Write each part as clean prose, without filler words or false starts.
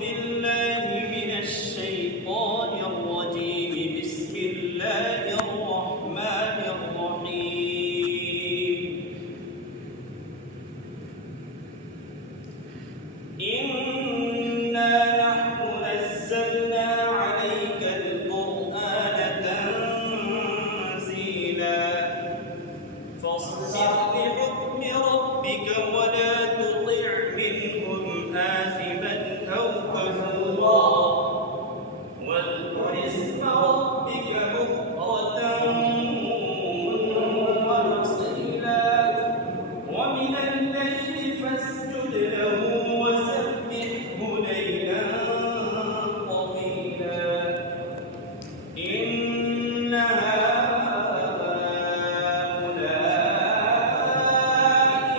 بالله من الشيطان الرجيم. بسم الله الرحمن الرحيم. إنا نحن نزلنا عليك القرآن تنزيلا فاصبر لحكم ربك ولا تطع منهم آثما أو كفورا واذكر اسم ربك بكرة وأصيلا ومن الليل فاسجد له وسبحه ليلا طويلا. إن هؤلاء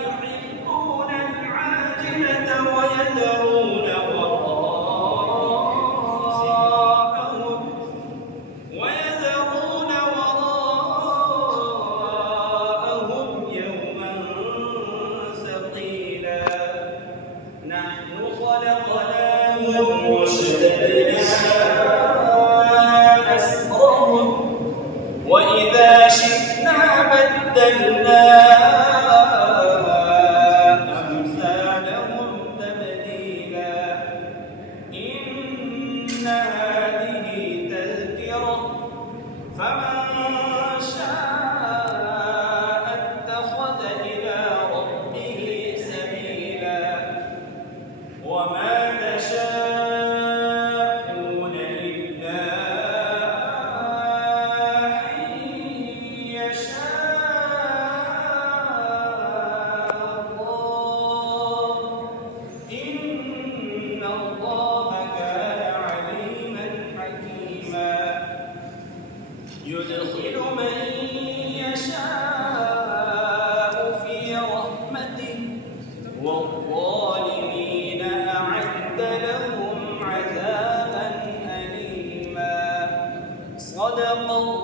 يحبون العاجلة ويذرون وراءهم يوما ثقيلا. نحن خلقناهم وشددنا أسرهم وإذا شئنا بدلنا أمثالهم تبديلا. إن هذه تذكرة فمن شاء اتخذ إلى ربه سبيلا. وما تشاءون إلا أن يشاء الله. إن الله كان عليما حكيما. يدخل من يشاء في رحمته والظالمين أعد لهم عذابا أليما. صدق الله.